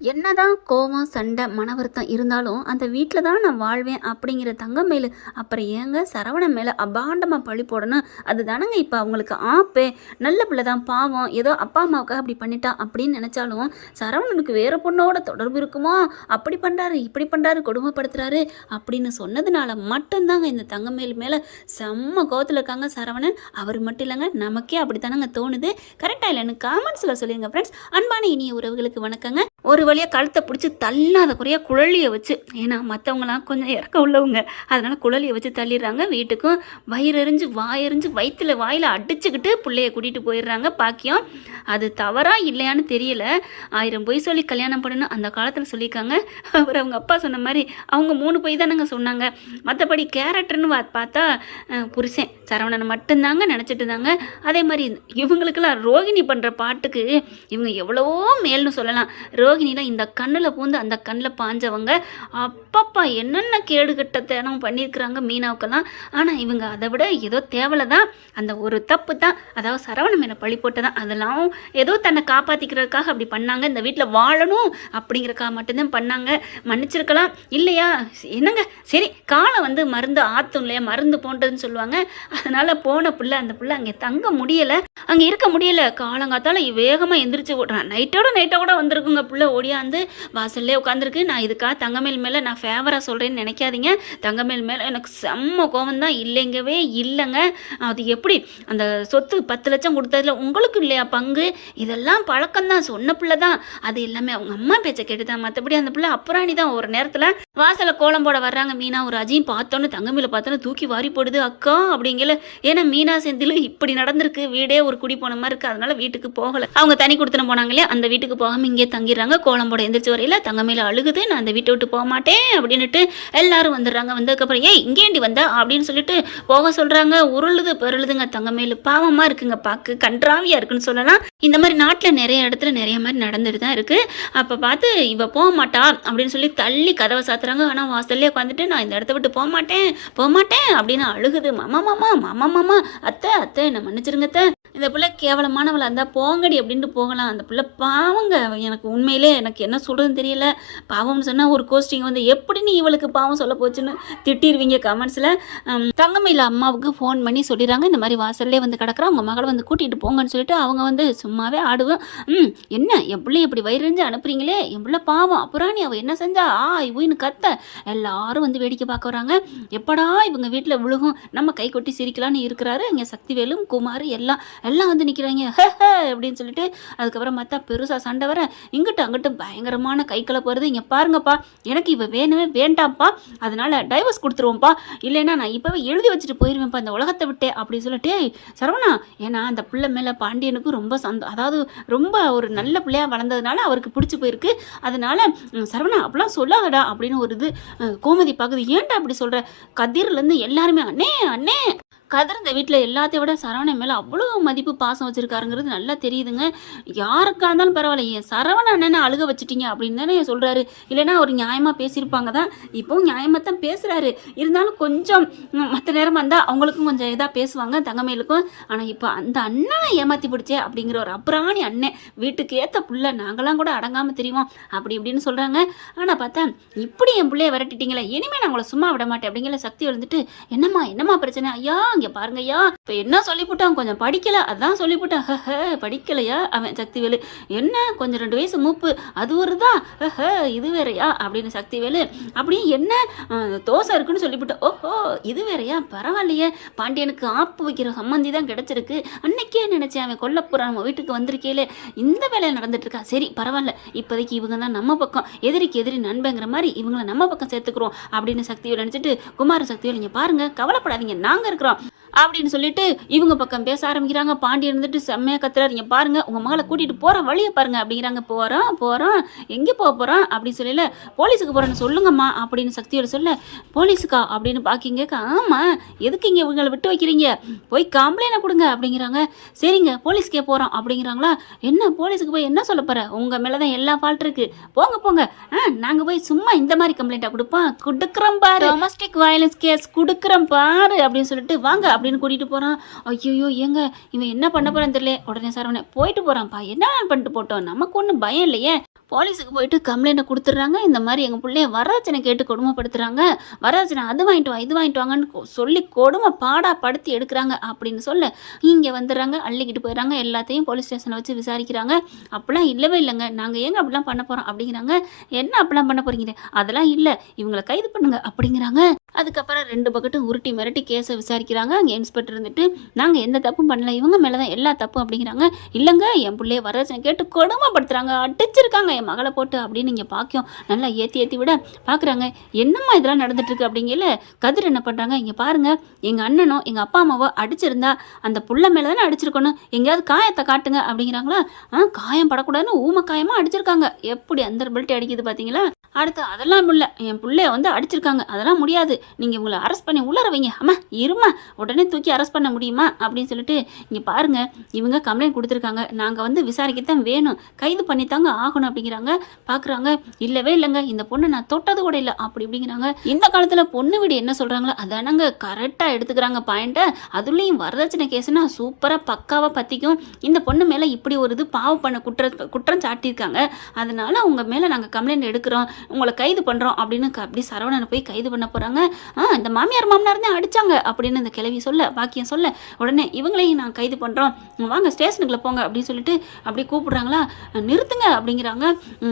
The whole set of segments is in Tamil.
என்னதான் கோவம் சண்டை மன வருத்தம் இருந்தாலும் அந்த வீட்டில் தான் நான் வாழ்வேன் அப்படிங்கிற தங்கம் மேலே அப்புறம் ஏங்க சரவணன் மேலே அபாண்டமாக பழி போடணும்? அது தானங்க இப்போ அவங்களுக்கு ஆப்பே. நல்ல பிள்ளை தான், பாவம், ஏதோ அப்பா அம்மாவுக்காக அப்படி பண்ணிட்டா அப்படின்னு நினச்சாலும் சரவணனுக்கு வேறு பொண்ணோட தொடர்பு இருக்குமோ, அப்படி பண்ணுறாரு இப்படி பண்ணுறாரு கொடுமைப்படுத்துறாரு அப்படின்னு சொன்னதுனால மட்டும்தாங்க இந்த தங்கமேல் மேலே செம்ம கோவத்தில் இருக்காங்க சரவணன். அவர் மட்டும் இல்லைங்க, நமக்கே அப்படி தானங்க தோணுது. கரெக்டாக இல்லைன்னு காமெண்ட்ஸில் சொல்லிடுங்க ஃப்ரெண்ட்ஸ். அன்பான இனிய உறவுகளுக்கு வணக்கங்க. ஒரு வழியாக கழுத்தை பிடிச்சி தள்ளாத குறையாக குழலியை வச்சு, ஏன்னா மற்றவங்களாம் கொஞ்சம் இறக்க உள்ளவங்க, அதனால் குழலியை வச்சு தள்ளிடுறாங்க. வீட்டுக்கும் வயிறெறிஞ்சு வாயெறிஞ்சு வாயில் அடிச்சுக்கிட்டு பிள்ளைய கூட்டிகிட்டு போயிடுறாங்க. பாக்கியம் அது தவறா இல்லையான்னு தெரியல. 1000 பொய் சொல்லி கல்யாணம் பண்ணணும் அந்த காலத்தில் சொல்லியிருக்காங்க. அவர் அவங்க அப்பா சொன்ன மாதிரி அவங்க 3 பொய் தானங்க சொன்னாங்க. மற்றபடி கேரக்டர்னு பார்த்தா புருஷன் சரவணனை மட்டும்தாங்க நினச்சிட்டு இருந்தாங்க. அதே மாதிரி இவங்களுக்கெல்லாம் ரோகிணி பண்ணுற பாட்டுக்கு இவங்க எவ்வளவோ மேல்னு சொல்லலாம். ரோகிணிலாம் இந்த கண்ணில் பூந்து அந்த கண்ணில் பாஞ்சவங்க. அப்பப்பா என்னென்ன கேடுகட்டத்தனம் பண்ணியிருக்கிறாங்க மீனாவுக்கெல்லாம். ஆனால் இவங்க அதை விட ஏதோ தேவலை தான், அந்த ஒரு தப்பு தான், அதாவது சரவண மேலே பழி போட்டதான். அதெல்லாம் ஏதோ தன்னை காப்பாற்றிக்கிறதுக்காக அப்படி பண்ணாங்க. இந்த வீட்டில் வாழணும் அப்படிங்கிறக்காக மட்டும்தான் பண்ணாங்க. மன்னிச்சிருக்கலாம் இல்லையா? என்னங்க சரி, காலம் வந்து மருந்து ஆற்றும் இல்லையா, மருந்து போன்றதுன்னு சொல்லுவாங்க. அதனால் போன பிள்ளை அந்த பிள்ளை அங்கே தங்க முடியலை, அங்கே இருக்க முடியலை. காலங்காத்தால் வேகமாக எந்திரிச்சு ஓடுறான். நைட்டோட வந்திருக்குங்க பிள்ளை ஓடியாந்து வாசல்லே உட்காந்துருக்கு. நான் இதுக்காக தங்கமேல் மேலே நான் ஃபேவராக சொல்கிறேன்னு நினைக்காதீங்க. தங்கமேல் மேலே எனக்கு செம்ம கோவம் தான், இல்லைங்கவே இல்லைங்க. அது எப்படி அந்த சொத்து 10 லட்சம் கொடுத்ததில் உங்களுக்கு இல்லையா பங்கு? இதெல்லாம் பழக்கம்தான், சொன்ன பிள்ளை தான். அது எல்லாமே அவங்க அம்மா பேச்சை கேட்டுதான். மற்றபடி அந்த பிள்ளை அப்புறாணி தான். ஒரு நேரத்தில் வாசலை கோலம் போட வர்றாங்க மீனா ஒரு அஜியும் பார்த்தோன்னு தங்கமேல பார்த்தோன்னு தூக்கி வாரி போடுது அக்கா அப்படிங்கல. ஏன்னா மீனா செந்தில் இப்படி நடந்திருக்கு, வீடே ஒரு குடி போன மாதிரி இருக்குது. அதனால வீட்டுக்கு போகலை. அவங்க தனி கொடுத்துன போனாங்க இல்லையா, அந்த வீட்டுக்கு போகாமல் இங்கே தங்கிடுறாங்க. கோலம் போட எந்திரிச்சு வரையில தங்கமேல அழுகுது, நான் அந்த வீட்டை விட்டு போக மாட்டேன் அப்படின்னுட்டு எல்லாரும் வந்துடுறாங்க. வந்ததுக்கப்புறம் ஏய் இங்கேண்டி வந்தா அப்படின்னு சொல்லிட்டு போக சொல்கிறாங்க. உருளுது பெருளுதுங்க தங்கமேலு. பாவமாக இருக்குங்க, பார்க்க கன்றாவியாக இருக்குன்னு சொல்லலாம். இந்த மாதிரி நாட்டில் நிறைய இடத்துல நிறைய மாதிரி நடந்துட்டு தான் இருக்குது. அப்போ பார்த்து இவ போக மாட்டா அப்படின்னு சொல்லி தள்ளி கதவை சாத்துறாங்க. ஆனால் வாசல்லே உட்காந்துட்டு நான் இந்த இடத்த விட்டு போக மாட்டேன் அப்படின்னு அழுகுது. மாமா அத்தை என்ன மன்னிச்சிருங்க அத்தை, இந்த பிள்ளை கேவலமானவளை இருந்தால் போங்கடி அப்படின்ட்டு போகலாம். அந்த பிள்ளை பாவங்க. எனக்கு உண்மையிலே எனக்கு என்ன சொல்கிறதுன்னு தெரியல. பாவம்னு சொன்னால் ஒரு கோஸ்டிங் வந்து எப்படி நீ இவளுக்கு பாவம் சொல்ல போச்சுன்னு திட்டிடுவீங்க கமெண்ட்ஸில். தங்கமயில அம்மாவுக்கு ஃபோன் பண்ணி சொல்லிடுறாங்க, இந்த மாதிரி வாசல்லே வந்து கிடக்குறா, உங்கள் மகளை வந்து கூட்டிகிட்டு போங்கன்னு சொல்லிட்டு அவங்க வந்து சும்மாவே ஆடுவேன். என்ன என் பிள்ளை இப்படி வயிறுஞ்சு அனுப்புறீங்களே, என் பிள்ளை பாவம், அப்புறம் நீ அவள் என்ன செஞ்சா இவன்னு கத்த எல்லாரும் வந்து வேடிக்கை பார்க்க வராங்க. எப்படா இவங்க வீட்டில் விழுகும், நம்ம கை கொட்டி சிரிக்கலான்னு இருக்கிறாரு. இங்கே சக்திவேலும் குமார் எல்லாம் வந்து நிற்கிறாங்க அப்படின்னு சொல்லிட்டு. அதுக்கப்புறம் பார்த்தா பெருசாக சண்டை வர, இங்கிட்ட அங்கிட்ட பயங்கரமான கை கலப்புறது. இங்கே பாருங்கப்பா, எனக்கு இவ வேணவே வேண்டாம்ப்பா, அதனால டைவர்ஸ் கொடுத்துருவோம்ப்பா, இல்லைன்னா நான் இப்போவே எழுதி வச்சுட்டு போயிடுவேன்ப்பா இந்த உலகத்தை விட்டே அப்படின்னு சொல்லிட்டு சரவணா. ஏன்னா அந்த பிள்ளை மேலே பாண்டியனுக்கு ரொம்ப அதாவது ரொம்ப ஒரு நல்ல பிள்ளையாக வளர்ந்ததுனால அவருக்கு பிடிச்சி போயிருக்கு. அதனால சரவணா அப்படிலாம் சொல்லாதடா அப்படின்னு ஒரு இது. கோமதி பார்க்குது, ஏன்டா அப்படி சொல்கிற? கதிர்லேருந்து எல்லாருமே அண்ணே கதிர் இந்த வீட்டில் எல்லாத்தையும் விட சரவணன் மேலே அவ்வளோ மதிப்பு பாசம் வச்சுருக்காருங்கிறது நல்லா தெரியுதுங்க. யாருக்காக இருந்தாலும் பரவாயில்ல, என் சரவணன் அண்ணனை அழுக வச்சுட்டீங்க அப்படின்னு தானே சொல்கிறாரு. இல்லைன்னா அவர் நியாயமாக பேசியிருப்பாங்க தான், இப்போவும் நியாயமாக தான் பேசுகிறாரு. இருந்தாலும் கொஞ்சம் மற்ற நேரம் வந்தால் அவங்களுக்கும் கொஞ்சம் இதாக பேசுவாங்க தங்கமேலுக்கும். ஆனால் இப்போ அந்த அண்ணனை ஏமாற்றி பிடிச்சே அப்படிங்கிற ஒரு அப்புறாணி அண்ணன், வீட்டுக்கு ஏற்ற புள்ள, நாங்களாம் கூட அடங்காமல் தெரியும் அப்படி இப்படின்னு சொல்கிறாங்க. ஆனால் பார்த்தா இப்படி என் பிள்ளைய விரட்டிட்டீங்களே, இனிமேல் நான் உங்களை சும்மா விட மாட்டேன் அப்படிங்கிற சக்தி எழுந்துட்டு, என்னம்மா பிரச்சனை ஐயா, இங்கே பாருங்கய்யா, இப்போ என்ன சொல்லிவிட்டான், கொஞ்சம் படிக்கலை அதான் சொல்லிவிட்டான். படிக்கலையா அவன் சக்திவேலு, என்ன கொஞ்சம் 2 வயசு மூப்பு அது வருதா, இது வேறையா அப்படின்னு சக்திவேலு. அப்படியே என்ன தோசை இருக்குன்னு சொல்லிவிட்டோம். ஓஹோ இது வேறையா, பரவாயில்லையே, பாண்டியனுக்கு ஆப்பு வைக்கிற சம்மந்தி தான் கிடைச்சிருக்கு. அன்னைக்கே நினைச்சேன் அவன் கொல்லப்புறம் நம்ம வீட்டுக்கு வந்திருக்கேலே, இந்த வேலையை நடந்துட்டு இருக்கா. சரி பரவாயில்ல, இப்போதைக்கு இவங்க தான் நம்ம பக்கம், எதிரிக்கு எதிரி நண்பங்கிற மாதிரி இவங்களை நம்ம பக்கம் சேர்த்துக்கிறோம் அப்படின்னு சக்திவேலு நினைச்சிட்டு, குமார சக்திவேலு இங்கே பாருங்க, கவலைப்படாதீங்க நாங்கள் இருக்கிறோம் அப்படின்னு சொல்லிட்டு இவங்க பக்கம் பேச ஆரம்பிக்கிறாங்க. பாண்டியன் இருந்துட்டு செம்மையாக கத்துறாரு, இங்கே பாருங்க உங்கள் மகளை கூட்டிகிட்டு போகிற வழியை பாருங்க அப்படிங்கிறாங்க. போகிறோம் எங்கே போகிறோம் அப்படின்னு சொல்லல, போலீஸுக்கு போகிறேன்னு சொல்லுங்கம்மா அப்படின்னு சக்தியோட சொல்ல, போலீஸுக்கா அப்படின்னு பாக்கிங்க. ஆமாம், எதுக்கு இங்கே இவங்களை விட்டு வைக்கிறீங்க, போய் கம்ப்ளைண்ட் கொடுங்க அப்படிங்கிறாங்க. சரிங்க போலீஸ்க்கே போகிறோம் அப்படிங்கிறாங்களா. என்ன போலீஸுக்கு போய் என்ன சொல்ல போகிற, உங்கள் மேலே தான் எல்லா ஃபால்ட் இருக்குது, போங்க நாங்கள் போய் சும்மா இந்த மாதிரி கம்ப்ளைண்ட்டாக கொடுக்குறோம் பாரு, டொமஸ்டிக் வயலன்ஸ் கேஸ் கொடுக்குறோம் பாரு அப்படின்னு சொல்லிட்டு வாங்க அப்படின்னு கூட்டிகிட்டு போகிறான். ஐயோ ஏங்க இவன் என்ன பண்ண போகிறான்னு தெரியல. உடனே சரவணன் போயிட்டு போகிறான்ப்பா, என்ன பண்ணிட்டு போட்டோம், நமக்கு ஒன்றும் பயம் இல்லையே, போலீஸுக்கு போயிட்டு கம்ப்ளைண்ட்டை கொடுத்துட்றாங்க. இந்த மாதிரி எங்கள் பிள்ளைய வரதட்சணை கேட்டு கொடுமைப்படுத்துகிறாங்க, வரதட்சணை அது வாங்கிட்டு வா இது வாங்கிட்டு வாங்கன்னு சொல்லி கொடுமை பாடாப்படுத்தி எடுக்கிறாங்க அப்படின்னு சொல்ல இங்கே வந்துடுறாங்க. அள்ளிக்கிட்டு போயிடுறாங்க. எல்லாத்தையும் போலீஸ் ஸ்டேஷனில் வச்சு விசாரிக்கிறாங்க. அப்படிலாம் இல்லவே இல்லைங்க, நாங்கள் ஏங்க அப்படிலாம் பண்ண போகிறோம் அப்படிங்கிறாங்க. என்ன அப்படிலாம் பண்ண போகிறீங்க? அதெல்லாம் இல்லை, இவங்களை கைது பண்ணுங்க அப்படிங்கிறாங்க. அதுக்கப்புறம் 2 பக்கெட்டும் உருட்டி மிரட்டி கேஸை விசாரிக்கிறாங்க. அங்கே இன்ஸ்பெக்டர் இருந்துட்டு நாங்கள் எந்த தப்பும் பண்ணல, இவங்க மேலே தான் எல்லா தப்பும் அப்படிங்கிறாங்க. இல்லைங்க, என் பிள்ளைய வரதட்சணை கேட்டு கொடுமைப்படுத்துகிறாங்க, அடிச்சிருக்காங்க என் மகளை போட்டு அப்படின்னு இங்கே பாக்கியம் நல்லா ஏற்றி விட பார்க்குறாங்க. என்னம்மா இதெல்லாம் நடந்துட்டுருக்கு அப்படிங்கல கதிர் என்ன பண்ணுறாங்க, இங்கே பாருங்கள், எங்கள் அண்ணனோ எங்கள் அப்பா அம்மாவோ அடிச்சிருந்தா அந்த புள்ள மேலே தானே அடிச்சிருக்கணும், எங்கேயாவது காயத்தை காட்டுங்க அப்படிங்கிறாங்களா. காயம் படக்கூடாதுன்னு ஊம காயமாக அடிச்சிருக்காங்க. எப்படி அந்த பெல்ட் அடிக்குது பார்த்தீங்களா. அடுத்து அதெல்லாம் இல்லை, என் பிள்ளைய வந்து அடிச்சிருக்காங்க, அதெல்லாம் முடியாது, நீங்கள் இவங்களை அரெஸ்ட் பண்ணி உள்ளர வைங்க. அம்மா இருமா, உடனே தூக்கி அரெஸ்ட் பண்ண முடியுமா அப்படின்னு சொல்லிட்டு இங்கே பாருங்கள், இவங்க கம்ப்ளைண்ட் கொடுத்துருக்காங்க, நாங்கள் வந்து விசாரிக்கத்தான் வேணும், கைது பண்ணித்தாங்க ஆகணும் அப்படிங்கிறாங்க. பார்க்குறாங்க, இல்லவே இல்லைங்க, இந்த பொண்ணை நான் தொட்டது கூட இல்லை அப்படி இப்படிங்கிறாங்க. இந்த காலத்தில் பொண்ணு வீடு என்ன சொல்கிறாங்களோ அதானங்க கரெக்டாக எடுத்துக்கிறாங்க பாயிண்ட்டை. அதுலேயும் வரதட்சணை கேஸ்னா சூப்பராக பக்காவாக பற்றிக்கும். இந்த பொண்ணு மேலே இப்படி ஒரு இது பாவம் பண்ண குற்றம் சாட்டியிருக்காங்க, அதனால உங்கள் மேலே நாங்கள் கம்ப்ளைண்ட் எடுக்கிறோம், உங்களை கைது பண்ணுறோம் அப்படின்னு அப்படி சரவணனை போய் கைது பண்ண போகிறாங்க. இந்த மாமியார் தான் அடித்தாங்க அப்படின்னு இந்த கிழவி சொல்ல, பாக்கியம் சொல்ல, உடனே இவங்களையும் நான் கைது பண்ணுறோம், வாங்க ஸ்டேஷனுக்குள்ளே போங்க அப்படின்னு சொல்லிட்டு அப்படி கூப்பிடுறாங்களா. நிறுத்துங்க அப்படிங்கிறாங்க.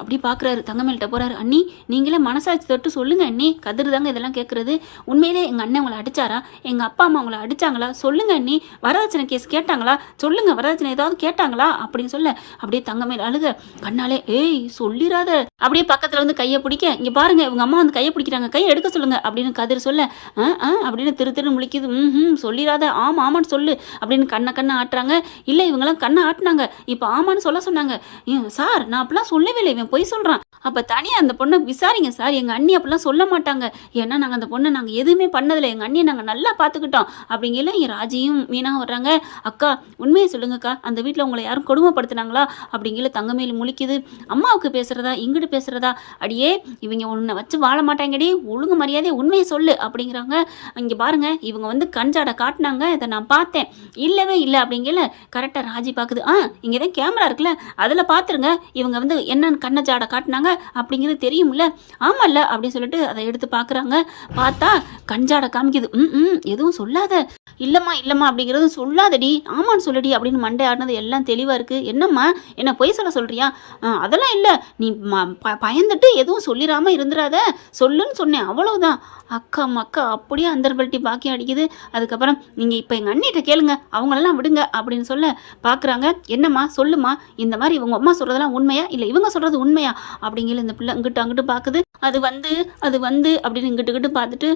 அப்படி பார்க்குறாரு, தங்கமேல்கிட்ட போகிறாரு. அண்ணி நீங்களே மனசாட்சி தொட்டு சொல்லுங்கள் அண்ணி, கதிர் தாங்க இதெல்லாம் கேட்குறது, உண்மையிலே எங்கள் அண்ணன் உங்களை அடித்தாரா, எங்கள் அப்பா அம்மா உங்களை அடித்தாங்களா சொல்லுங்கள் அண்ணி, வரதட்சணை கேஸ் கேட்டாங்களா சொல்லுங்கள், வரதட்சணை ஏதாவது கேட்டாங்களா அப்படின்னு சொல்ல அப்படியே தங்கமேல் அழுக கண்ணாலே, ஏய் சொல்லிடாத அப்படியே பக்கத்தில் வந்து கையை பிடிக்க, இங்கே பாருங்க இவங்க அம்மா வந்து கையை பிடிக்கிறாங்க, கையை எடுக்க சொல்லுங்க அப்படின்னு கதிர் சொல்ல அப்படின்னு திரு முழிக்குது. சொல்லிடாத, ஆமான்னு சொல்லு அப்படின்னு கண்ணை ஆட்டுறாங்க. இல்லை இவங்கெல்லாம் கண்ணை ஆட்டினாங்க, இப்போ ஆமான்னு சொல்ல சொன்னாங்க. சார் நான் அப்படிலாம் சொல்லவே இல்லை, இவன் பொய் சொல்கிறான், அப்போ தனியாக அந்த பொண்ணை விசாரிங்க சார், எங்கள் அண்ணி அப்படிலாம் சொல்ல மாட்டாங்க, ஏன்னா நாங்கள் அந்த பொண்ணை நாங்கள் எதுவுமே பண்ணதில்லை, எங்கள் அண்ணியை நாங்கள் நல்லா பார்த்துக்கிட்டோம் அப்படிங்கல என் ராஜியும் மீனாக வர்றாங்க. அக்கா உண்மையை சொல்லுங்கக்கா, அந்த வீட்டில் உங்களை யாரும் கொடுமைப்படுத்தினாங்களா அப்படிங்கல தங்கமேல் முழிக்குது. அம்மாவுக்கு பேசுகிறதா இங்கிட்டு பேசுகிறதா, அடியே இவங்க உன்னை வச்சு வாழ மாட்டாங்கடி, ஒழுங்கு மரியாதையை உண்மையை சொல்லு அப்படிங்கிறாங்க. இங்கே பாருங்க இவங்க வந்து கஞ்சாடை காட்டினாங்க, இதை நான் பார்த்தேன், இல்லவே இல்லை அப்படிங்கல கரெக்டாக ராஜி பார்க்குது. இங்கே தான் கேமரா இருக்குல்ல, அதில் பார்த்துருங்க இவங்க வந்து என்னன்னு கண்ணை ஜாடை காட்டினாங்க அப்படிங்கிறது தெரியும்ல. ஆமாம்ல அப்படின்னு சொல்லிட்டு அதை எடுத்து பார்க்குறாங்க. பார்த்தா கஞ்சாடை காமிக்குது. எதுவும் சொல்லாத, இல்லைம்மா அப்படிங்கிறது சொல்லாதடி, ஆமான்னு சொல்லுடி அப்படின்னு மண்டை ஆடினது எல்லாம் தெளிவாக இருக்குது. என்னம்மா என்ன பொய் சொல்கிறியா, அதெல்லாம் இல்லை, நீ பயந்துட்டு எதுவும் சொல்லிடாமல் இருந்துடாத, சொல்லுன்னு சொன்னேன் அவ்வளவுதான். அக்கா மக்கா அப்படியே அந்தர்பல்ட்டி பாக்கியம் அடிக்குது. அதுக்கப்புறம் நீங்கள் இப்போ எங்கள் அண்ணிட்ட கேளுங்க, அவங்களெல்லாம் விடுங்க அப்படின்னு சொல்ல பார்க்குறாங்க. என்னம்மா சொல்லுமா, இந்த மாதிரி இவங்க அம்மா சொல்கிறதெல்லாம் உண்மையா இல்லை இவங்க சொல்கிறது உண்மையா அப்படிங்கிற இந்த பிள்ளை அங்கிட்டு பார்க்குது. அது வந்து அப்படின்னு இங்கிட்டு பார்த்துட்டு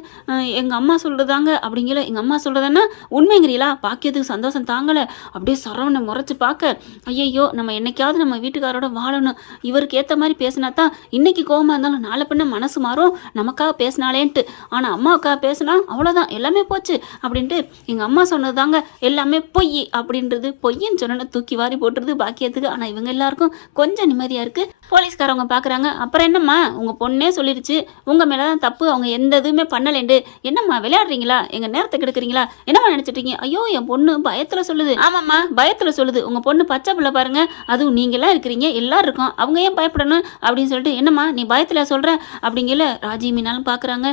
எங்கள் அம்மா சொல்கிறதாங்க அப்படிங்கிற, எங்கள் அம்மா சொல்கிறதானே உண்மைங்கிறீங்களா, பாக்கியத்துக்கு சந்தோஷம் தாங்கலை. அப்படியே சரவணை முறைச்சி பார்க்க, ஐயையோ நம்ம என்னைக்காவது நம்ம வீட்டுக்காரோட வாழணும், இவருக்கு ஏற்ற மாதிரி பேசினா தான் இன்னைக்கு கோவமாக இருந்தாலும் நாளை பின்ன மனசு மாறும், நமக்காக பேசினாலேன்ட்டு, ஆனால் அம்மாவுக்காக பேசினா அவ்வளோதான் எல்லாமே போச்சு அப்படின்ட்டு எங்கள் அம்மா சொன்னது தாங்க எல்லாமே பொய் அப்படின்றது, பொய்ன்னு சொன்ன தூக்கி வாரி போட்டுருது பாக்கியத்துக்கு. ஆனால் இவங்க எல்லாருக்கும் கொஞ்சம் நிம்மதியாக இருக்குது. போலீஸ்காரவங்க பார்க்குறாங்க. அப்புறம் என்னம்மா உங்கள் பொண்ணே சொல்லிடுச்சு உங்கள் மேலே தான் தப்பு, அவங்க எந்த இதுவுமே பண்ணலேண்டு, என்னம்மா விளையாடுறீங்களா, எங்கள் நேரத்தை கெடுக்குறீங்களா, என்னம்மா நினச்சிட்ருக்கீங்க, ஐயோ என் பொண்ணு பயத்தில் சொல்லுது. ஆமாம்மா பயத்தில் சொல்லுது, உங்கள் பொண்ணு பச்சை பிள்ளை பாருங்க, அதுவும் நீங்களாம் இருக்கிறீங்க எல்லாரும் இருக்கோம், அவங்க ஏன் பயப்படணும் அப்படின்னு சொல்லிட்டு, என்னம்மா நீ பயத்தில் சொல்கிற அப்படிங்கல ராஜி மீனாலும் பார்க்குறாங்க.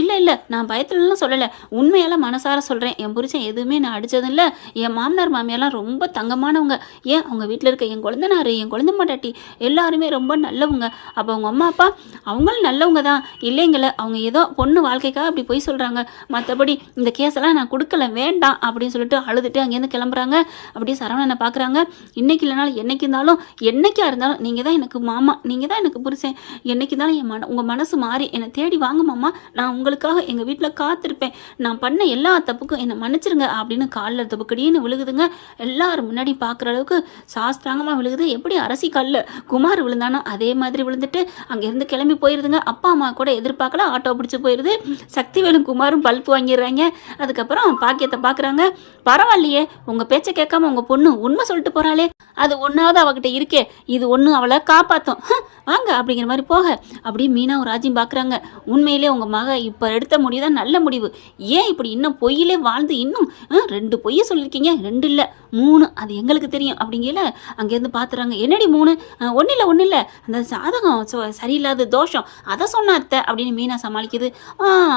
இல்லை நான் பயத்துலலாம் சொல்லலை, உண்மையால மனசார சொல்கிறேன், என் புருஷன் எதுவுமே நான் அடித்ததும் இல்லை, என் மாமனார் மாமியாரெலாம் ரொம்ப தங்கமானவங்க, ஏன் அவங்க வீட்டில் இருக்க என் குழந்தனார் என் குழந்தை மாட்டாட்டி எல்லாருமே ரொம்ப நல்லவங்க, அப்போ அவங்க அம்மா அப்பா அவங்களும் நல்லவங்க தான், இல்லைங்கள அவங்க ஏதோ பொண்ணு வாழ்க்கைக்காக அப்படி போய் சொல்கிறாங்க, மற்றபடி இந்த கேஸெல்லாம் நான் கொடுக்கல வேண்டாம் அப்படின்னு சொல்லிட்டு அழுதுட்டு அங்கேருந்து கிளம்புறாங்க. அப்படியே சரவணனை பார்க்குறாங்க. இன்றைக்கி இல்லைனாலும் என்றைக்கு இருந்தாலும் என்றைக்கா இருந்தாலும் நீங்கள் தான் எனக்கு மாமா, நீங்கள் தான் எனக்கு புருஷன், என்றைக்கு இருந்தாலும் உங்கள் மனசு மாறி என்னை தேடி வாங்க மாமா, நான் உங்களுக்காக எங்கள் வீட்டில் காத்திருப்பேன், நான் பண்ண எல்லா தப்புக்கும் என்னை மன்னிச்சிருங்க அப்படின்னு காலில் தப்புக்கடின்னு விழுகுதுங்க. எல்லாரும் முன்னாடி பார்க்குற அளவுக்கு சாஸ்திராங்கமாக விழுகுது. எப்படி அரசி காலில் குமார் விழுந்தானோ அதே மாதிரி விழுந்துட்டு அங்கேருந்து கிளம்பி போயிடுதுங்க. அப்பா அம்மா கூட எதிர்பார்க்கல, ஆட்டோ பிடிச்சி போயிடுது. சக்திவேலும் குமாரும் பல்ப் வாங்கிடுறாங்க. அதுக்கப்புறம் பாக்கியத்தை பார்க்குறாங்க. பரவாயில்லையே உங்கள் பேச்சை கேட்காம உங்கள் பொண்ணு உண்மை சொல்லிட்டு போகிறாளே, அது ஒன்றாவது அவகிட்ட இருக்கே, இது ஒன்று அவளை காப்பாற்றும், வாங்க அப்படிங்கிற மாதிரி போக அப்படியே மீனாவும் ராஜியும் பார்க்குறாங்க. உண்மையிலே உங்கள் மக இப்போ எடுத்த முடிவு தான் நல்ல முடிவு. ஏன் இப்படி இன்னும் பொய்யிலே வாழ்ந்து இன்னும் 2 பொய்யை சொல்லியிருக்கீங்க, 2 இல்லை 3, அது எங்களுக்கு தெரியும் அப்படிங்கல அங்கேருந்து பார்த்துறாங்க. என்னடி 3? ஒன்றும் இல்லை அந்த சாதகம் சரியில்லாத தோஷம் அதை சொன்ன அத்தை அப்படின்னு மீனா சமாளிக்குது.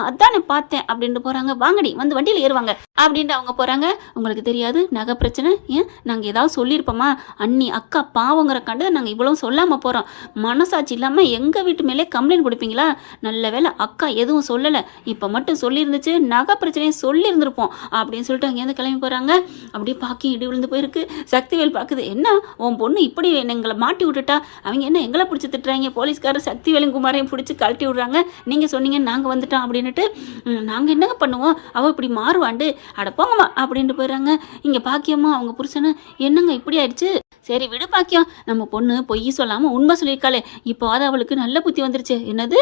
அதானே பார்த்தேன் அப்படின்ட்டு போகிறாங்க. வாங்கடி வந்து வண்டியில் ஏறுவாங்க அப்படின்ட்டு அவங்க போகிறாங்க. உங்களுக்கு தெரியாது நகை பிரச்சனை, ஏன் நாங்கள் ஏதாவது சொல்லியிருப்போமா? அண்ணி அக்கா பாவங்கிற கண்டு நாங்கள் இவ்வளோ சொல்லாமல் போகிறோம். மனசாட்சி இல்லாமல் எங்கள் வீட்டு மேலே கம்ப்ளைண்ட் கொடுப்பீங்களா? நல்ல வேலை அக்கா எதுவும் சொல்லலை, இப்போ மட்டும் சொல்லியிருந்துச்சு நகை பிரச்சனையை சொல்லியிருந்திருப்போம் அப்படின்னு சொல்லிட்டு அங்கேருந்து கிளம்பி போகிறாங்க. அப்படியே பாக்கி இடி விழுந்து போயிருக்கு. சக்திவேல் பார்க்குது, என்ன உன் பொண்ணு இப்படி எங்களை மாட்டி விட்டுட்டா, அவங்க என்ன எங்களை பிடிச்சி திட்டுறாங்க, போலீஸ்காரர் சக்திவேலும் குமாரையும் பிடிச்சி கழட்டி விடுறாங்க, நீங்கள் சொன்னீங்க நாங்கள் வந்துட்டோம் அப்படின்னுட்டு நாங்கள் என்னங்க பண்ணுவோம், அவள் இப்படி மாறுவாண்டு அட போங்கம்மா அப்படின்ட்டு போயிடுறாங்க. இங்கே பாக்கியம்மா அவங்க புருஷனு, என்னங்க இப்படி ஆயிடுச்சு? சரி விடு பாக்கியம், நம்ம பொண்ணு பொய் சொல்லாமல் உண்மை சொல்லியிருக்காளே, இப்போவாது அவளுக்கு நல்ல புத்தி வந்துருச்சு. என்னது?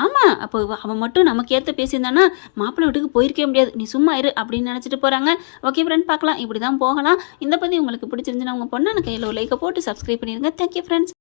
ஆமாம், அப்போ அவன் மட்டும் நமக்கு ஏற்ற பேசியிருந்தானா மாப்பிள்ளை வீட்டுக்கு போயிருக்கவே முடியாது, நீ சும்மா இரு அப்படின்னு நினச்சிட்டு போகிறாங்க. ஓகே ஃப்ரெண்ட், பார்க்கலாம், இப்படி தான் போகலாம். இந்த பற்றி உங்களுக்கு பிடிச்சிருந்துச்சுன்னா உங்கள் பொண்ணு கையில் ஒரு லைக்கை போட்டு சப்ஸ்கிரைப் பண்ணிடுங்க. Thank you friends.